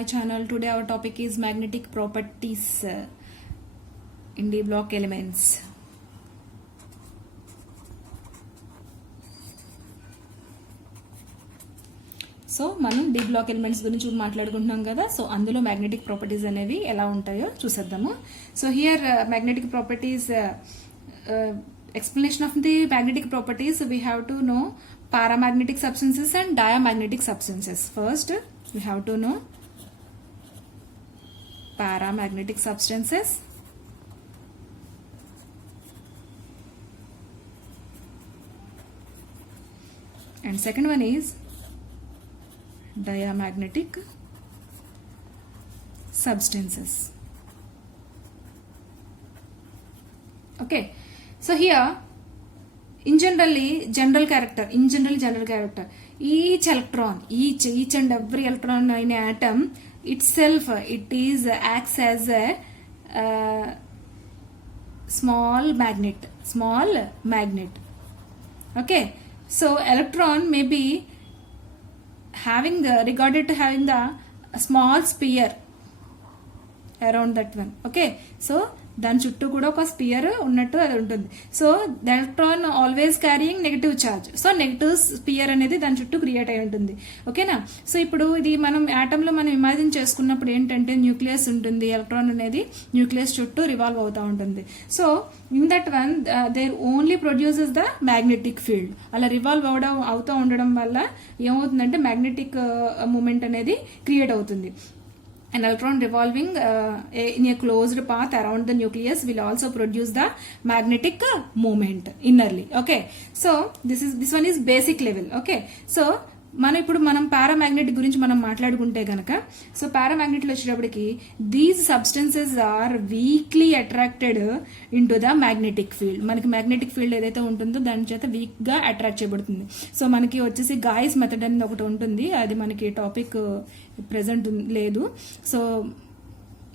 my channel. Today our topic is magnetic properties in d block elements. So మనం D block elements గురించి మాట్లాడుకుంటున్నాం కదా. సో అందులో magnetic properties అనేవి ఎలా ఉంటాయో చూసేద్దాము. So here magnetic properties, explanation of the magnetic properties, we have to know paramagnetic substances and diamagnetic substances. First we have to know paramagnetic substances and second one is diamagnetic substances. Okay, so here in general character, each electron, each and every electron in an atom itself, it is acts as a small magnet. Okay, so electron may be regarded to having the small sphere around that one. Okay, so దాని చుట్టూ కూడా ఒక స్పియర్ ఉన్నట్టు అది ఉంటుంది. So the electron always carrying negative charge. So negative sphere అనేది దాని చుట్టూ క్రియేట్ అయి ఉంటుంది. ఓకేనా. సో ఇప్పుడు ఇది మనం ఆటమ్ లో మనం ఇమాజిన్ చేసుకున్నప్పుడు ఏంటంటే న్యూక్లియస్ ఉంటుంది, ఎలక్ట్రాన్ అనేది న్యూక్లియస్ చుట్టూ రివాల్వ్ అవుతూ ఉంటుంది. So in that one there only produces the magnetic field. అలా రివాల్వ్ అవుతూ ఉండడం వల్ల ఏమవుతుందంటే మ్యాగ్నెటిక్ మూమెంట్ అనేది క్రియేట్ అవుతుంది. An electron revolving in a closed path around the nucleus will also produce the magnetic moment innerly. Okay, so this one is basic level. Okay, so మనం పారామాగ్నెటిక్ గురించి మనం మాట్లాడుకుంటే గనక, సో పారామాగ్నెట్ లో వచ్చేటప్పటికి these substances are weakly attracted in to the magnetic field. మనకి magnetic field ఏదైతే ఉంటుందో దాని చేత వీక్ గా అట్రాక్ట్ చేయబడుతుంది. సో మనకి వచ్చేసి గాయస్ మెథడ్ అనేది ఒకటి ఉంటుంది, అది మనకి టాపిక్ ప్రెసెంట్ లేదు. సో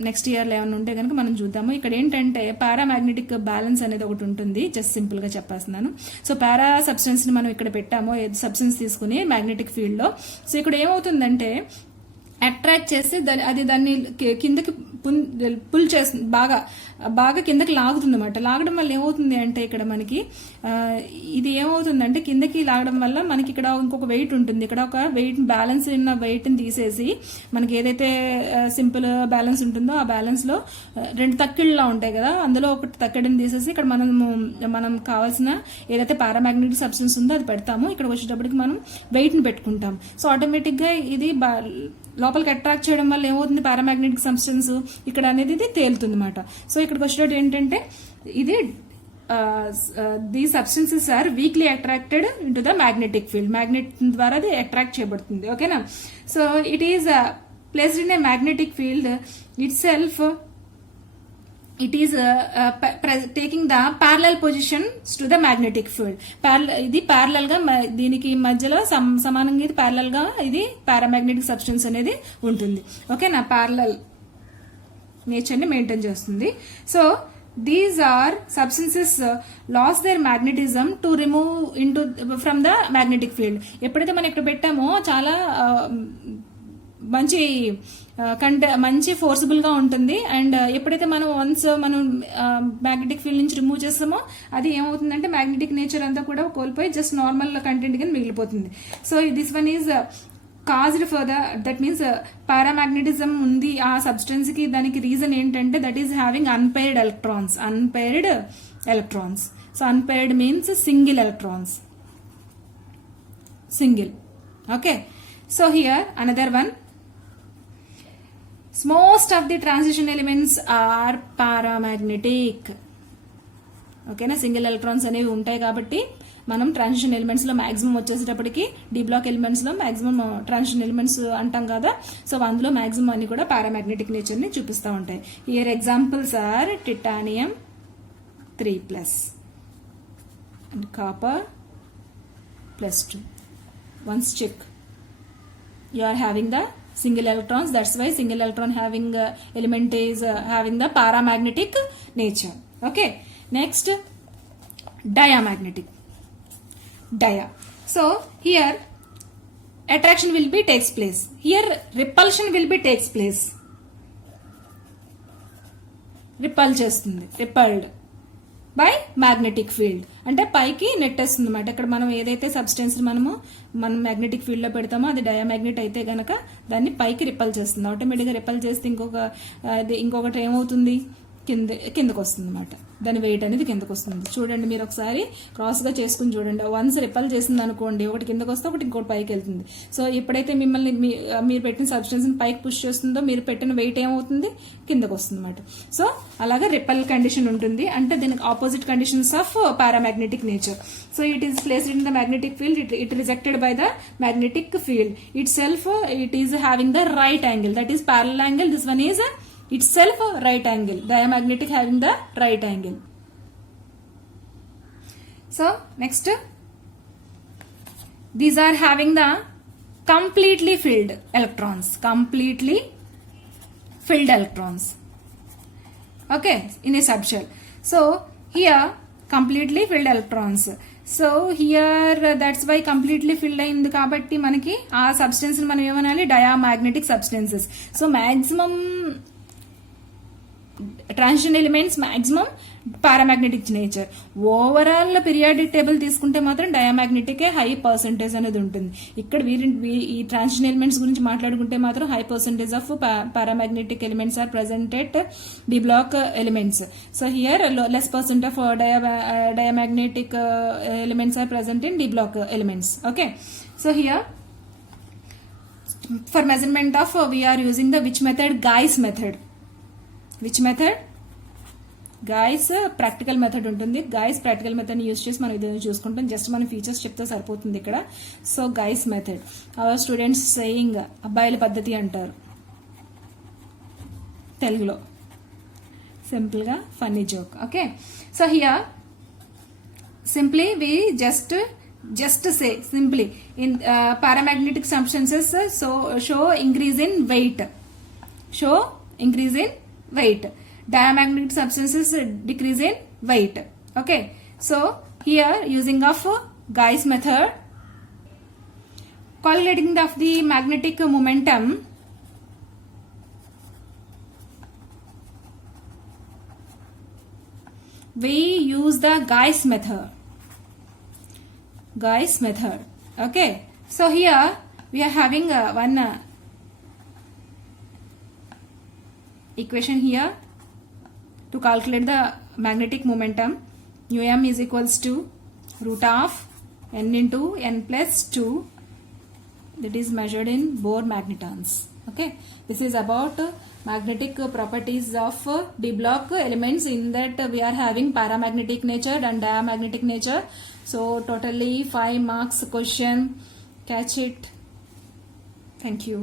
నెక్స్ట్ ఇయర్లో ఏమైనా ఉంటే కనుక మనం చూద్దాము. ఇక్కడ ఏంటంటే పారామాగ్నెటిక్ బ్యాలెన్స్ అనేది ఒకటి ఉంటుంది. జస్ట్ సింపుల్ గా చెప్పేస్తున్నాను. సో పారా సబ్స్టెన్స్ ని మనం ఇక్కడ పెట్టాము, సబ్స్టెన్స్ తీసుకుని మ్యాగ్నెటిక్ ఫీల్డ్ లో. సో ఇక్కడ ఏమవుతుందంటే అట్రాక్ట్ చేసి అది దాన్ని కిందకి పుల్ చేస్తుంది, బాగా కిందకి లాగుతుంది అనమాట. లాగడం వల్ల ఏమవుతుంది అంటే ఇక్కడ మనకి ఇది ఏమవుతుందంటే కిందకి లాగడం వల్ల మనకి ఇక్కడ ఇంకొక వెయిట్ ఉంటుంది. ఇక్కడ ఒక వెయిట్ బ్యాలెన్స్ ఉన్న వెయిట్ ని తీసేసి మనకి ఏదైతే సింపుల్ బ్యాలెన్స్ ఉంటుందో ఆ బ్యాలెన్స్ లో రెండు తక్కిళ్ళలా ఉంటాయి కదా, అందులో ఒకటి తక్కిడిని తీసేసి ఇక్కడ మనం కావాల్సిన ఏదైతే పారామాగ్నెటిక్ సబ్స్టెన్స్ ఉందో అది పెడతాము. ఇక్కడ వచ్చేటప్పటికి మనం వెయిట్ ని పెట్టుకుంటాం. సో ఆటోమేటిక్ గా ఇది లోపలికి అట్రాక్ట్ చేయడం వల్ల ఏమవుతుంది, పారామాగ్నెటిక్ సబ్స్టెన్స్ ఇక్కడ అనేది ఇది తేలుతుంది అనమాట. సో ఇక్కడికి వచ్చేటప్పుడు ఏంటంటే ఇది the substances are weakly attracted in to the magnetic field. Magnet ద్వారా అది అట్రాక్ట్ చేయబడుతుంది. ఓకేనా. So it is placed in a magnetic field itself. It is taking the parallel positions to the magnetic field. ఇది parallel గా దీనికి మధ్యలో సమానంగా ఇది ప్యారలల్ గా ఇది పారామాగ్నెటిక్ సబ్స్టెన్స్ అనేది ఉంటుంది. ఓకేనా. ప్యారలల్ నేచర్ ని మెయింటైన్ చేస్తుంది. So these are substances loss their magnetism to remove into from the magnetic field. ఎప్పుడైతే మనం ఇక్కడ పెట్టామో చాలా మంచి ఫోర్సిబుల్ గా ఉంటుంది. అండ్ ఎప్పుడైతే మనం మనం మ్యాగ్నెటిక్ ఫీల్డ్ నుంచి రిమూవ్ చేస్తామో అది ఏమవుతుందంటే మ్యాగ్నెటిక్ నేచర్ అంతా కూడా కోల్పోయి జస్ట్ నార్మల్ కంటెంట్ గా మిగిలిపోతుంది. So this one is caused for that means పారామాగ్నెటిజం ఉంది ఆ సబ్స్టెన్స్ కి. దానికి రీజన్ ఏంటంటే that is having unpaired electrons. So unpaired means single electrons, single. Okay, so here another one. Most of the transition elements are paramagnetic. ఓకేనా. Single electrons అనేవి ఉంటాయి కాబట్టి మనం ట్రాన్సిషన్ ఎలిమెంట్స్ లో మాక్సిమం వచ్చేసేటప్పటికి డి బ్లాక్ ఎలిమెంట్స్ లో మాక్సిమం ట్రాన్సిషన్ ఎలిమెంట్స్ అంటాం కదా. సో అందులో మాక్సిమం అన్ని కూడా పారామాగ్నెటిక్ నేచర్ ని చూపిస్తూ ఉంటాయి. Here examples are titanium 3+ and copper +2. Once check, you are having the single electrons. That's why single electron having element is having the paramagnetic nature. Okay, next diamagnetic. So here attraction will be takes place. Here repulsion will be takes place. Ripple చేస్తుంది, రిపల్డ్ by magnetic field, అంటే పైకి నెట్టేస్తుంది అనమాట. ఇక్కడ మనం ఏదైతే సబ్స్టెన్స్ మనం మ్యాగ్నెటిక్ ఫీల్డ్ లో పెడతామో అది డయామాగ్నెట్ అయితే గనక దాన్ని పైకి రిపల్ చేస్తుంది. ఆటోమేటిక్గా రిపల్ చేస్తే ఇంకొకటి ఏమవుతుంది, కిందకు వస్తుంది అనమాట. దాని వెయిట్ అనేది కిందకు వస్తుంది. చూడండి మీరు ఒకసారి క్రాస్ గా చేసుకుని చూడండి. వన్స్ రిపల్ చేసింది అనుకోండి, ఒకటి కిందకు వస్తే ఒకటి ఇంకోటి పైకి వెళ్తుంది. సో ఎప్పుడైతే మిమ్మల్ని మీరు పెట్టిన సబ్స్టెన్స్ పైకి పుష్ చేస్తుందో మీరు పెట్టిన వెయిట్ ఏమవుతుంది, కిందకు వస్తుంది అనమాట. సో అలాగా రిపల్ కండిషన్ ఉంటుంది. అంటే దీనికి opposite conditions of paramagnetic nature. So it is placed in the magnetic field, it rejected by the magnetic field itself. It is having the right angle, that is parallel angle. This one is itself a right angle, diamagnetic having the right angle. So next, these are having the completely filled electrons, completely filled electrons, okay, in a subshell. So here completely filled electrons. So here that's why completely filled అయింది కాబట్టి మనకి ఆ substance మనం ఏమనాలి, diamagnetic substances. So maximum transition elements maximum paramagnetic nature. Overall periodic table తీసుకుంటే మాత్రం diamagnetic high percentage అనేది ఉంటుంది. ఇక్కడ ఈ ట్రాన్సిషన్ ఎలిమెంట్స్ గురించి మాట్లాడుకుంటే మాత్రం high percentage of paramagnetic elements are present at D block elements. So here less percent of diamagnetic elements are present in D block elements. Okay, so here for measurement of we are using the which method, Guy's method. Which method, Guy's practical method ఉంటుంది. Guy's practical method use చేసి మనం ఇది చూసుకుంటాం. జస్ట్ మనం ఫీచర్స్ చెప్తే సరిపోతుంది ఇక్కడ. So Guy's method, our students saying అబ్బాయిల పద్ధతి అంటారు తెలుగులో, సింపుల్ గా funny joke. Okay, so here simply we just say simply in paramagnetic substances show increase in weight, weight. Diamagnetic substances decrease in weight. Okay, so here using of Guy's method, calculating the magnetic momentum, we use the Guy's method. Okay, so here we are having one equation here to calculate the magnetic momentum. M is equals to root of n into n plus 2, that is measured in Bohr magnetons. Okay, this is about magnetic properties of d block elements. In that we are having paramagnetic nature and diamagnetic nature. So totally 5 marks question. Catch it. Thank you.